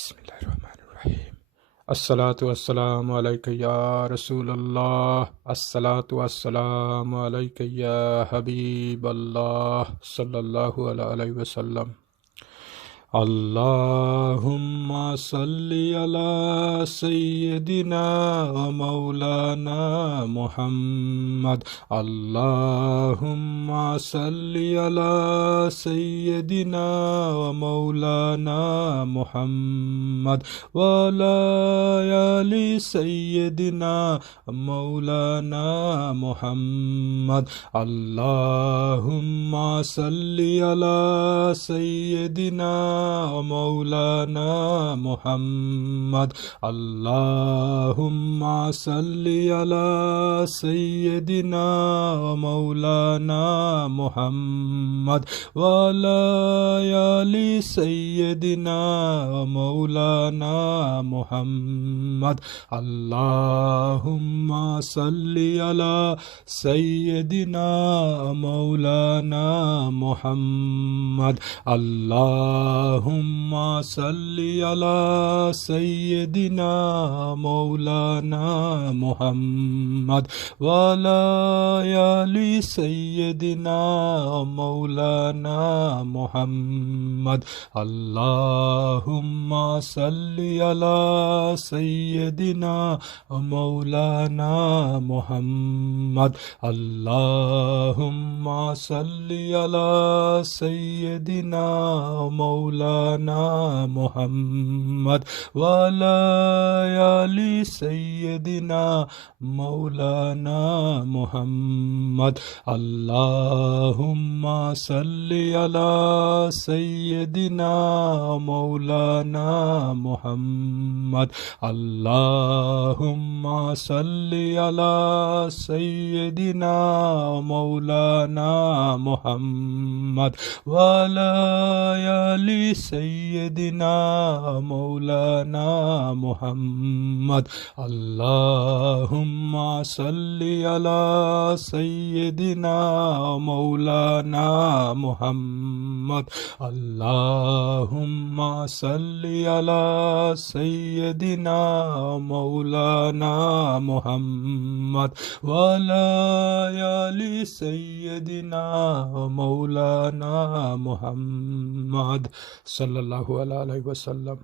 बिस्मिल्लाहिर्रहमानिर्रहीम। अस्सलातु वस्सलामु अलैका या रसूलल्लाह। अस्सलातु वस्सलामु अलैका या हबीबल्लाह सल्लल्लाहु अलैहि वसल्लम। अल्लाहुम्मा सल्ली अला सय्यदिना व मौलाना मुहम्मद। अल्लाहुम्मा सल्ली अला सय्यदिना व मौलाना मुहम्मद व अला आलि सय्यदिना मौलाना मुहम्मद। अल्लाहुम्मा सल्ली अला सय्यदिना मौलाना मुहम्मद। अल्लाहुम्मा सल्ली अला सय्यदिना मौलाना मुहम्मद व अला आलि सय्यदिना मौलाना मुहम्मद। अल्लाहुम्मा सल्ली अला सय्यदिना मौलाना मुहम्मद। अल्लाहुम्मा सल्ली अला सय्यदिना मौलाना मुहम्मद व अला आलि सय्यदिना मौलाना मुहम्मद। अल्लाहुम्मा सल्ली अला सय्यदिना मौलाना मुहम्मद। अल्लाहुम्मा सल्ली अला सय्यदिना मौलाना मुहम्मद व अला आलि सय्यदिना मौलाना मुहम्मद। अल्लाहुम्मा सल्ली अला सय्यदिना मौलाना मुहम्मद। अल्लाहुम्मा सल्ली अला सय्यदिना मौलाना मुहम्मद व अला आलि सय्यदिना मौलाना मुहम्मद। अल्लाहुम्मा सल्ली अला सय्यदिना मौलाना मुहम्मद। अल्लाहुम्मा सल्ली अला सय्यदिना मौलाना मुहम्मद व अला आलि सय्यदिना मौलाना मुहम्मद सल्लल्लाहु अलैहि वसल्लम।